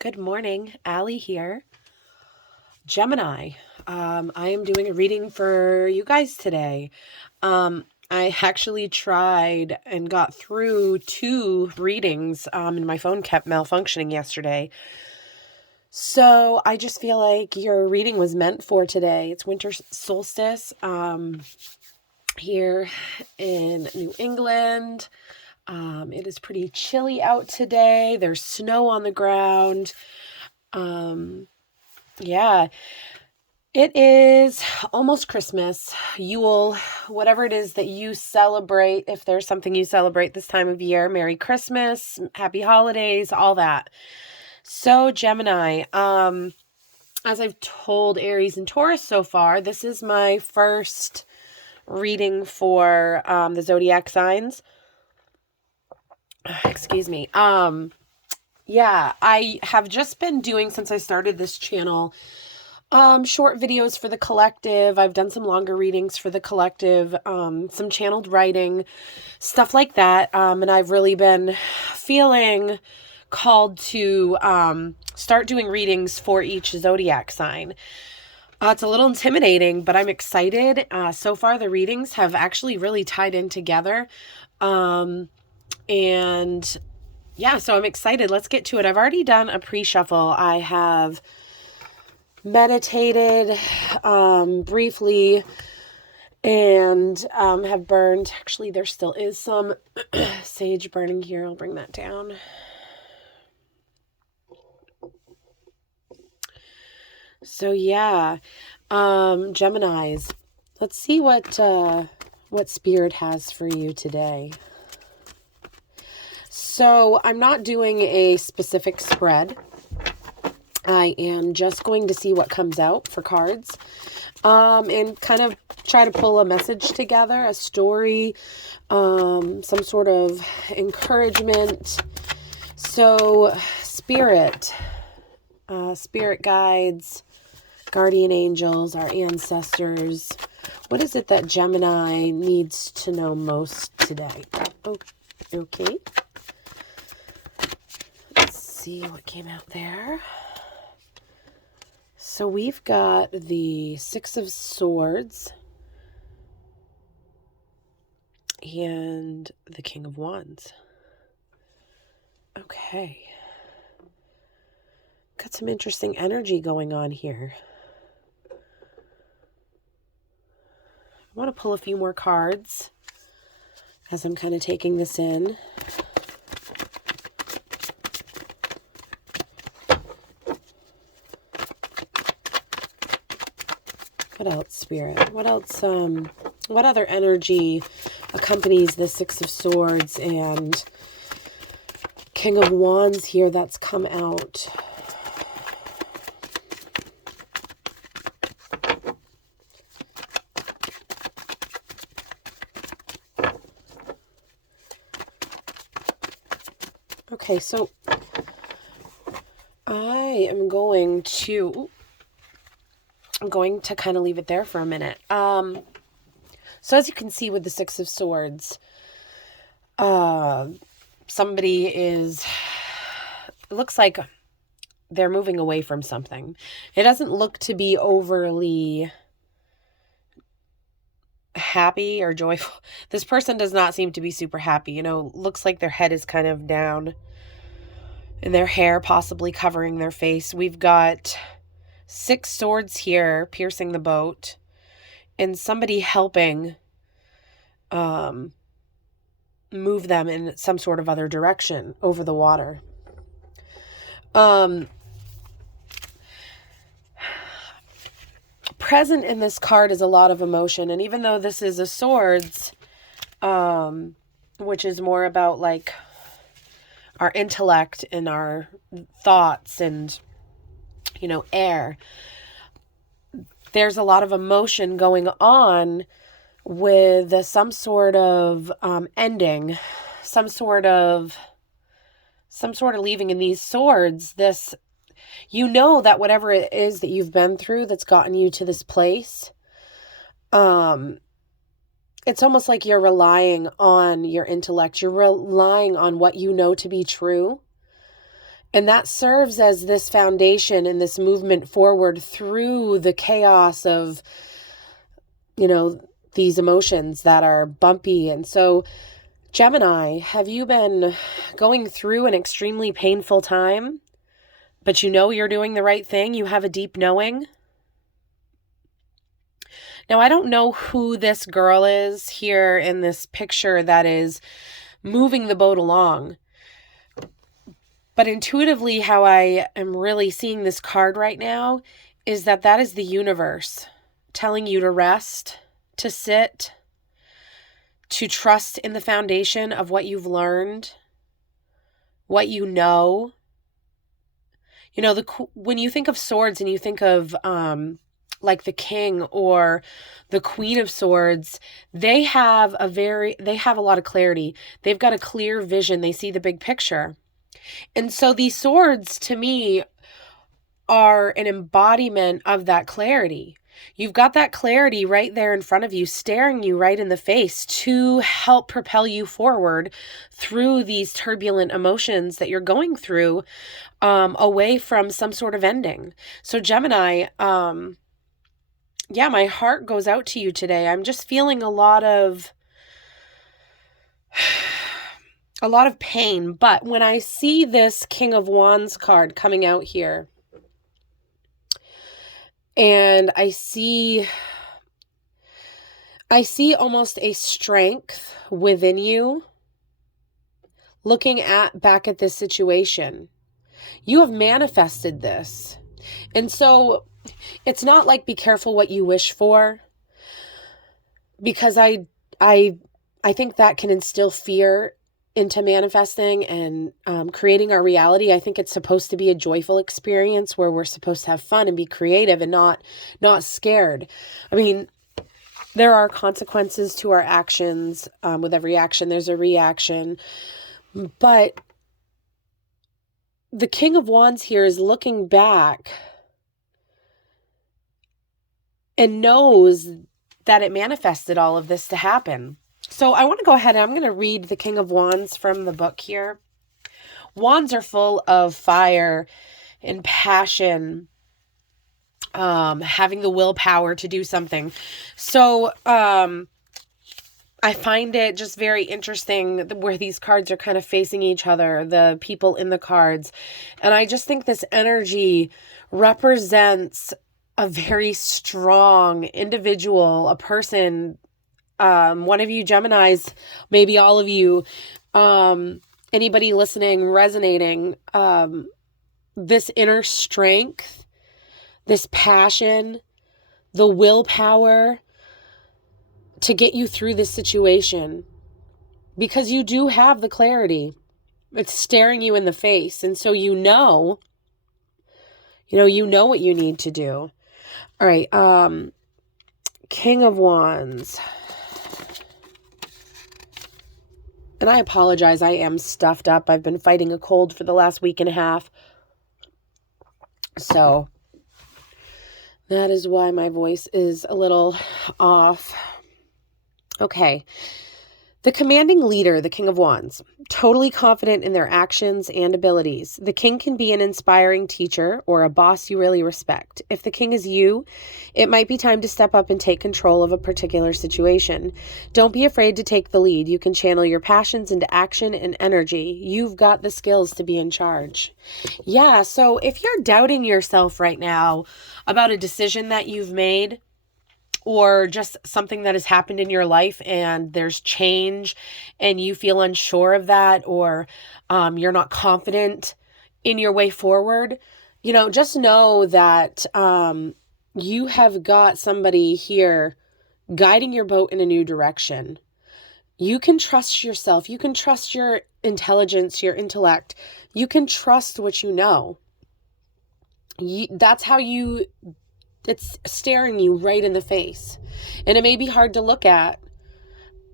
Good morning, Allie here. Gemini. I am doing a reading for you guys today. I actually tried and got through 2 readings, and my phone kept malfunctioning yesterday. So I just feel like your reading was meant for today. It's winter solstice here in New England. It is pretty chilly out today. There's snow on the ground. Yeah, it is almost Christmas, Yule, whatever it is that you celebrate. If there's something you celebrate this time of year, Merry Christmas, Happy Holidays, all that. So Gemini, as I've told Aries and Taurus so far, this is my first reading for the zodiac signs. Excuse me. Yeah, I have just been doing, since I started this channel, short videos for the collective. I've done some longer readings for the collective, some channeled writing, stuff like that. And I've really been feeling called to start doing readings for each zodiac sign. It's a little intimidating, but I'm excited. So far, the readings have actually really tied in together. And yeah, so I'm excited. Let's get to it. I've already done a pre-shuffle. I have meditated briefly and have burned. Actually, there still is some sage burning here. I'll bring that down. So yeah, Geminis, let's see what Spirit has for you today. So I'm not doing a specific spread. I am just going to see what comes out for cards, and kind of try to pull a message together, a story, some sort of encouragement. So spirit guides, guardian angels, our ancestors. What is it that Gemini needs to know most today? Oh, okay. Let's see what came out there. So we've got the Six of Swords and the King of Wands. Okay. Got some interesting energy going on here. I want to pull a few more cards as I'm kind of taking this in. What else, Spirit? What else, what other energy accompanies the Six of Swords and King of Wands here that's come out? Okay, so I'm going to kind of leave it there for a minute. So as you can see with the Six of Swords, somebody it looks like they're moving away from something. It doesn't look to be overly happy or joyful. This person does not seem to be super happy. Looks like their head is kind of down and their hair possibly covering their face. We've got 6 swords here piercing the boat and somebody helping move them in some sort of other direction over the water. Present in this card is a lot of emotion, and even though this is a swords, which is more about like our intellect and our thoughts and air, there's a lot of emotion going on with some sort of ending, some sort of leaving. In these swords, this, that whatever it is that you've been through that's gotten you to this place, it's almost like you're relying on your intellect. You're relying on what you know to be true. And that serves as this foundation and this movement forward through the chaos of, these emotions that are bumpy. And so, Gemini, have you been going through an extremely painful time, but you're doing the right thing? You have a deep knowing. Now, I don't know who this girl is here in this picture that is moving the boat along. But intuitively, how I am really seeing this card right now is that is the universe telling you to rest, to sit, to trust in the foundation of what you've learned, what you know. When you think of swords and you think of like the king or the queen of swords, they have a lot of clarity. They've got a clear vision. They see the big picture. And so these swords, to me, are an embodiment of that clarity. You've got that clarity right there in front of you, staring you right in the face to help propel you forward through these turbulent emotions that you're going through, away from some sort of ending. So Gemini, my heart goes out to you today. I'm just feeling a lot of pain. But when I see this King of Wands card coming out here, and I see almost a strength within you looking back at this situation. You have manifested this. And so it's not like be careful what you wish for, because I think that can instill fear into manifesting and creating our reality. I think it's supposed to be a joyful experience where we're supposed to have fun and be creative and not scared. I mean, there are consequences to our actions. With every action, there's a reaction. But the King of Wands here is looking back and knows that it manifested all of this to happen. So I want to go ahead and I'm going to read the King of Wands from the book here. Wands are full of fire and passion, having the willpower to do something. So I find it just very interesting where these cards are kind of facing each other, the people in the cards. And I just think this energy represents a very strong individual, a person. One of you Geminis, maybe all of you, anybody listening, resonating, this inner strength, this passion, the willpower to get you through this situation, because you do have the clarity. It's staring you in the face. And so you know what you need to do. All right. King of Wands. And I apologize, I am stuffed up. I've been fighting a cold for the last week and a half. So that is why my voice is a little off. Okay. The commanding leader, the King of Wands, totally confident in their actions and abilities. The king can be an inspiring teacher or a boss you really respect. If the king is you, it might be time to step up and take control of a particular situation. Don't be afraid to take the lead. You can channel your passions into action and energy. You've got the skills to be in charge. Yeah, so if you're doubting yourself right now about a decision that you've made, or just something that has happened in your life and there's change and you feel unsure of that, or you're not confident in your way forward, just know that you have got somebody here guiding your boat in a new direction. You can trust yourself. You can trust your intelligence, your intellect. You can trust what you know. That's how it's staring you right in the face. And it may be hard to look at,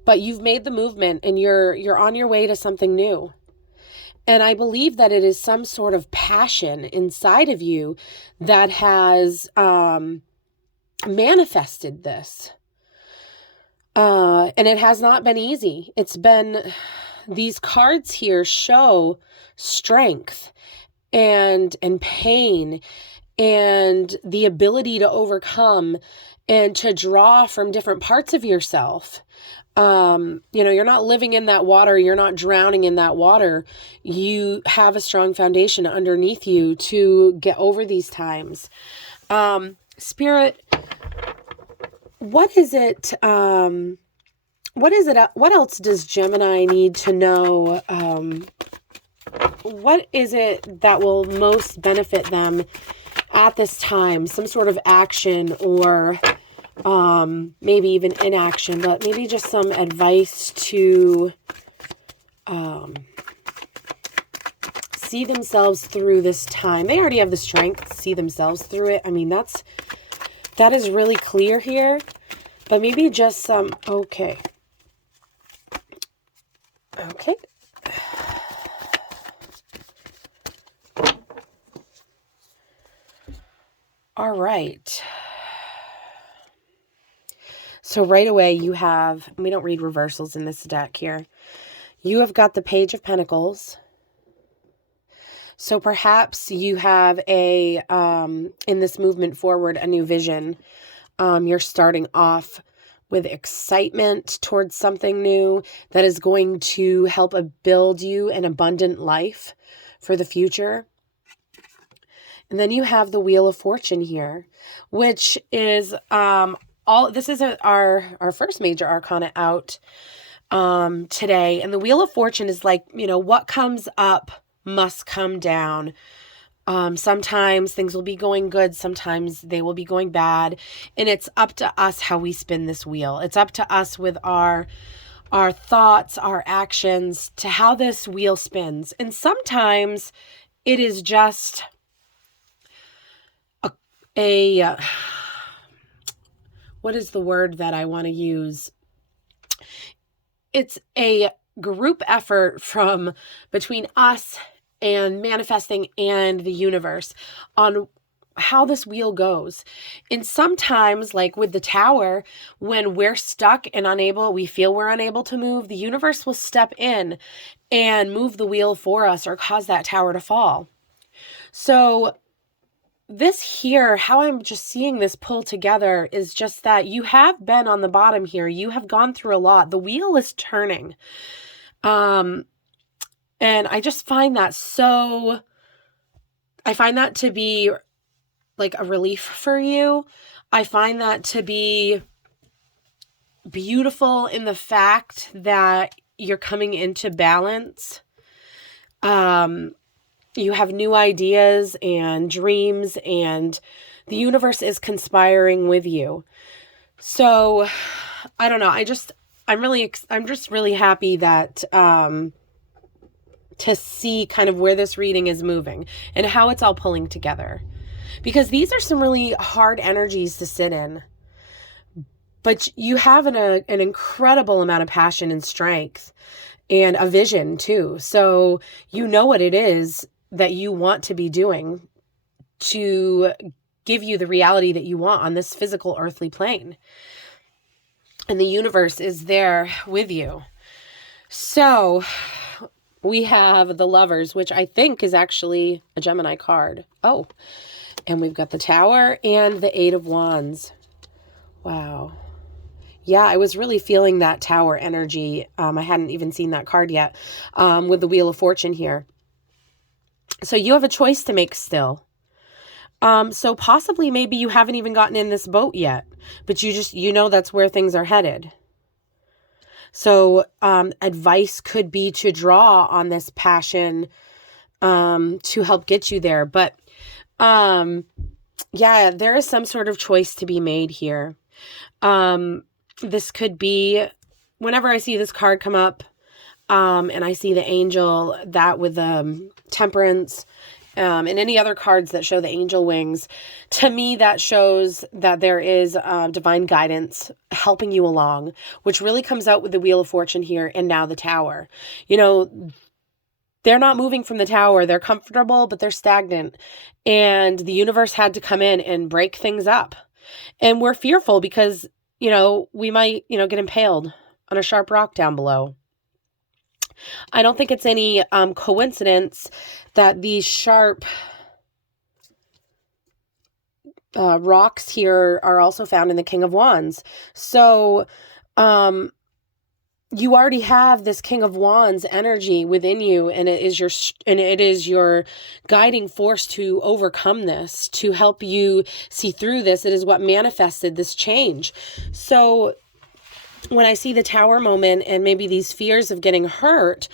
but you've made the movement and you're on your way to something new. And I believe that it is some sort of passion inside of you that has manifested this. And it has not been easy. These cards here show strength and pain and the ability to overcome and to draw from different parts of yourself. You're not living in that water. You're not drowning in that water. You have a strong foundation underneath you to get over these times. Spirit, what is it? What else does Gemini need to know? What is it that will most benefit them at this time? Some sort of action, or maybe even inaction, but maybe just some advice to see themselves through this time. They already have the strength to see themselves through it. I mean, that is really clear here, but maybe just some, okay. All right. So right away you have, we don't read reversals in this deck here. You have got the Page of Pentacles. So perhaps you have in this movement forward, a new vision. You're starting off with excitement towards something new that is going to help build you an abundant life for the future. And then you have the Wheel of Fortune here, which is this is our first major arcana out today. And the Wheel of Fortune is like, what comes up must come down. Sometimes things will be going good. Sometimes they will be going bad. And it's up to us how we spin this wheel. It's up to us with our thoughts, our actions, to how this wheel spins. And sometimes it is just what is the word that I want to use? It's a group effort from between us and manifesting and the universe on how this wheel goes. And sometimes, like with the Tower, when we're stuck and we feel we're unable to move, the universe will step in and move the wheel for us or cause that tower to fall. So this here, how I'm just seeing this pull together is just that you have been on the bottom here. You have gone through a lot. The wheel is turning. And I just find that I find that to be like a relief for you. I find that to be beautiful in the fact that you're coming into balance. You have new ideas and dreams, and the universe is conspiring with you. So I don't know. I'm just really happy that, to see kind of where this reading is moving and how it's all pulling together, because these are some really hard energies to sit in, but you have an incredible amount of passion and strength and a vision too. So you know what it is that you want to be doing to give you the reality that you want on this physical earthly plane. And the universe is there with you. So we have the Lovers, which I think is actually a Gemini card. Oh, and we've got the Tower and the Eight of Wands. Wow. Yeah, I was really feeling that Tower energy. I hadn't even seen that card yet, with the Wheel of Fortune here. So you have a choice to make still. So possibly maybe you haven't even gotten in this boat yet, but you know that's where things are headed. So advice could be to draw on this passion to help get you there. But yeah, there is some sort of choice to be made here. This could be, whenever I see this card come up, and I see the angel, that with temperance, and any other cards that show the angel wings, to me that shows that there is divine guidance helping you along, which really comes out with the Wheel of Fortune here and now the Tower. They're not moving from the Tower. They're comfortable, but they're stagnant. And the universe had to come in and break things up. And we're fearful because, we might, get impaled on a sharp rock down below. I don't think it's any coincidence that these sharp rocks here are also found in the King of Wands. So you already have this King of Wands energy within you, and it is your guiding force to overcome this, to help you see through this. It is what manifested this change. So when I see the Tower moment and maybe these fears of getting hurt,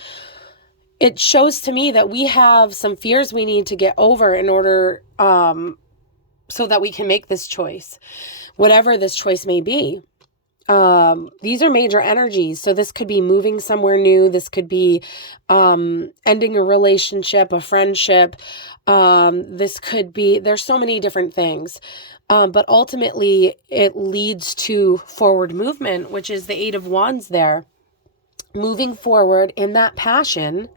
it shows to me that we have some fears we need to get over in order so that we can make this choice, whatever this choice may be. These are major energies. So this could be moving somewhere new. This could be ending a relationship, a friendship. This could be, there's so many different things. But ultimately it leads to forward movement, which is the Eight of Wands there. Moving forward in that passion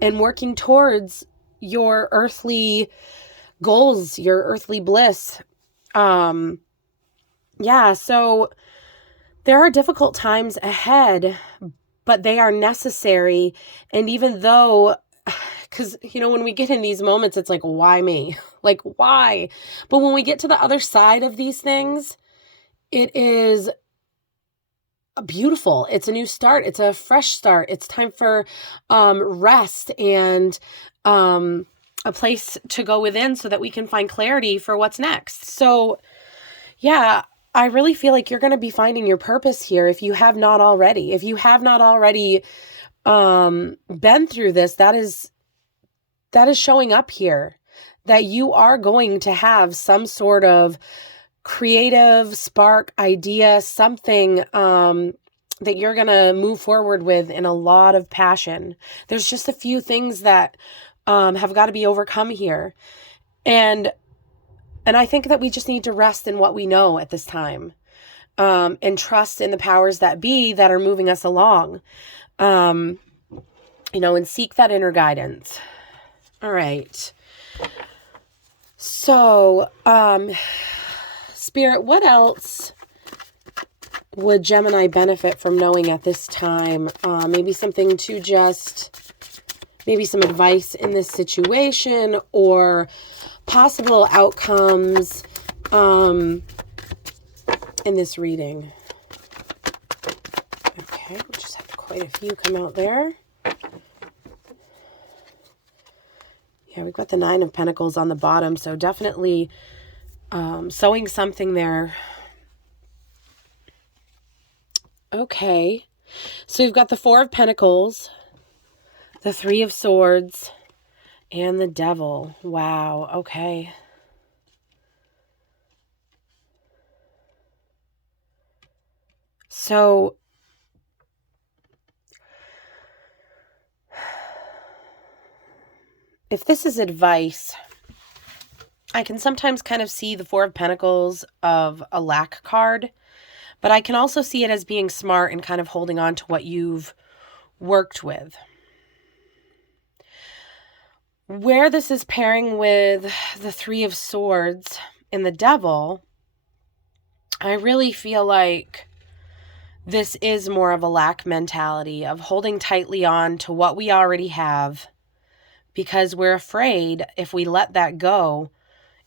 and working towards your earthly goals, your earthly bliss. Yeah, so there are difficult times ahead, but they are necessary. And even though, because, when we get in these moments, it's like, why me? Like, why? But when we get to the other side of these things, it is beautiful. It's a new start. It's a fresh start. It's time for rest and a place to go within so that we can find clarity for what's next. So, yeah, I really feel like you're going to be finding your purpose here if you have not already. If you have not already been through this, that is showing up here, that you are going to have some sort of creative spark, idea, something that you're going to move forward with in a lot of passion. There's just a few things that have got to be overcome here. And I think that we just need to rest in what we know at this time, and trust in the powers that be that are moving us along, and seek that inner guidance. All right. So, Spirit, what else would Gemini benefit from knowing at this time? Maybe something to maybe some advice in this situation, or possible outcomes in this reading. Okay, we just had quite a few come out there. Yeah, we've got the Nine of Pentacles on the bottom, so definitely sowing something there. Okay, so we've got the Four of Pentacles, the Three of Swords, and the Devil. Wow, okay. So, if this is advice, I can sometimes kind of see the Four of Pentacles of a lack card, but I can also see it as being smart and kind of holding on to what you've worked with. Where this is pairing with the Three of Swords and the Devil, I really feel like this is more of a lack mentality of holding tightly on to what we already have, because we're afraid if we let that go,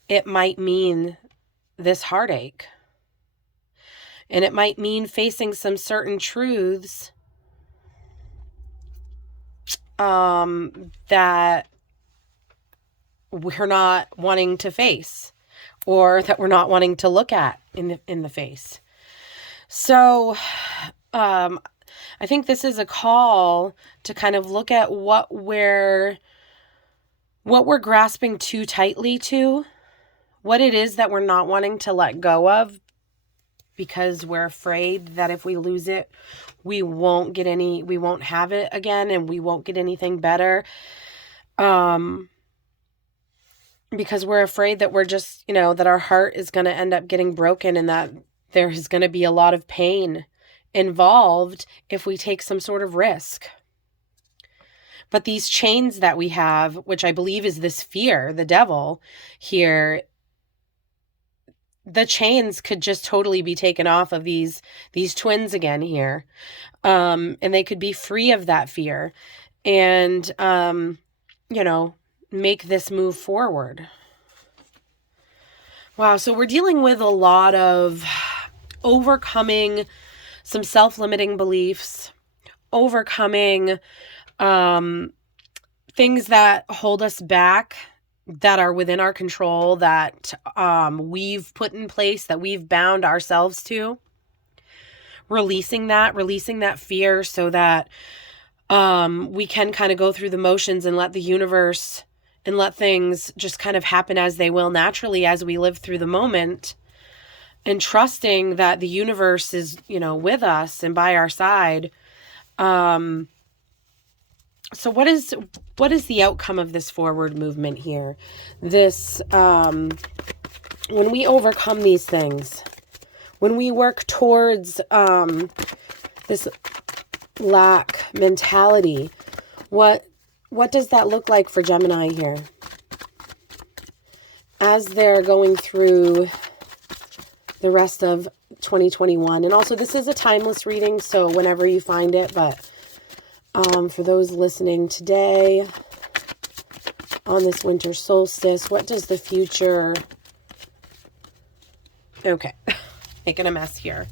it might mean this heartache. And it might mean facing some certain truths that we're not wanting to face, or that we're not wanting to look at in the face. So I think this is a call to kind of look at what we're grasping too tightly to, what it is that we're not wanting to let go of, because we're afraid that if we lose it, we won't have it again, and we won't get anything better. Because we're afraid that we're just, that our heart is going to end up getting broken, and that there is going to be a lot of pain involved if we take some sort of risk. But these chains that we have, which I believe is this fear, the devil here, the chains could just totally be taken off of these twins again here. And they could be free of that fear and, you know, make this move forward. Wow. So we're dealing with a lot of overcoming some self-limiting beliefs, overcoming, things that hold us back, that are within our control, that we've put in place, that we've bound ourselves to. Releasing that fear so that we can kind of go through the motions and let the universe and let things just kind of happen as they will naturally as we live through the moment, and trusting that the universe is, you know, with us and by our side. So what is the outcome of this forward movement here? This, when we overcome these things, when we work towards this lack mentality, what does that look like for Gemini here? As they're going through the rest of 2021. And also, this is a timeless reading, so whenever you find it, but for those listening today on this winter solstice, what does the future... Okay, making a mess here.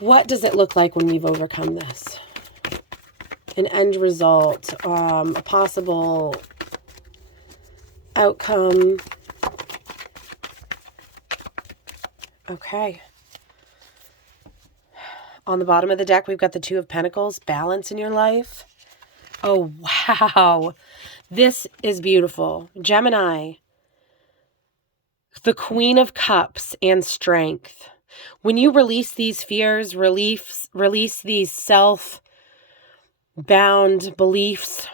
What does it look like when we've overcome this? An end result, a possible outcome. Okay. On the bottom of the deck, we've got the Two of Pentacles, balance in your life. Oh, wow. This is beautiful. Gemini, the Queen of Cups and strength. When you release these fears, release these self-bound beliefs,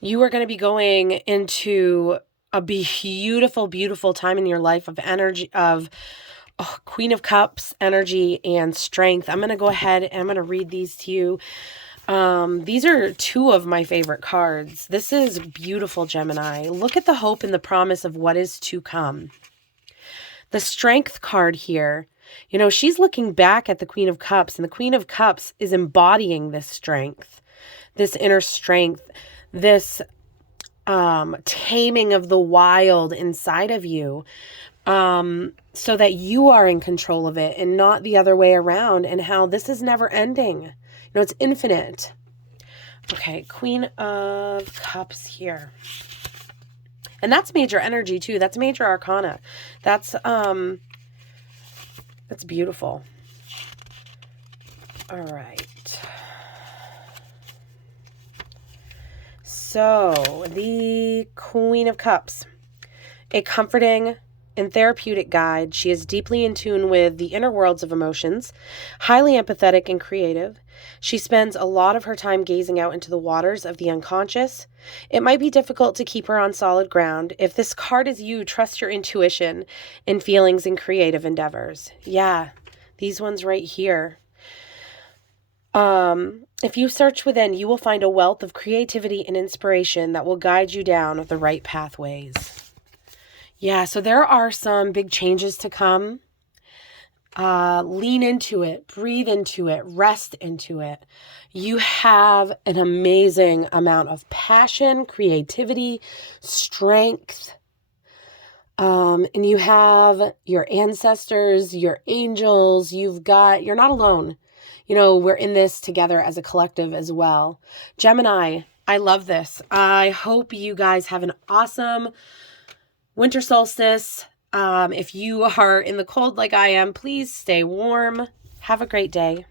you are going to be going into a beautiful, beautiful time in your life of energy, of Queen of Cups, energy, and strength. I'm going to go ahead and I'm going to read these to you. These are two of my favorite cards. This is beautiful, Gemini. Look at the hope and the promise of what is to come. The Strength card here, you know, she's looking back at the Queen of Cups, and the Queen of Cups is embodying this strength, this inner strength, this taming of the wild inside of you, so that you are in control of it and not the other way around, and how this is never ending. You know, it's infinite. Okay, Queen of Cups here. And that's major energy too. That's major arcana. That's beautiful. All right. So, the Queen of Cups, a comforting and therapeutic guide. She is deeply in tune with the inner worlds of emotions, highly empathetic and creative. She spends a lot of her time gazing out into the waters of the unconscious. It might be difficult to keep her on solid ground. If this card is you, trust your intuition and feelings in creative endeavors. Yeah, these ones right here. If you search within, you will find a wealth of creativity and inspiration that will guide you down the right pathways. Yeah, so there are some big changes to come. Lean into it, breathe into it, rest into it. You have an amazing amount of passion, creativity, strength. And you have your ancestors, your angels, you're not alone. You know, we're in this together as a collective as well. Gemini, I love this. I hope you guys have an awesome winter solstice. If you are in the cold like I am, please stay warm. Have a great day.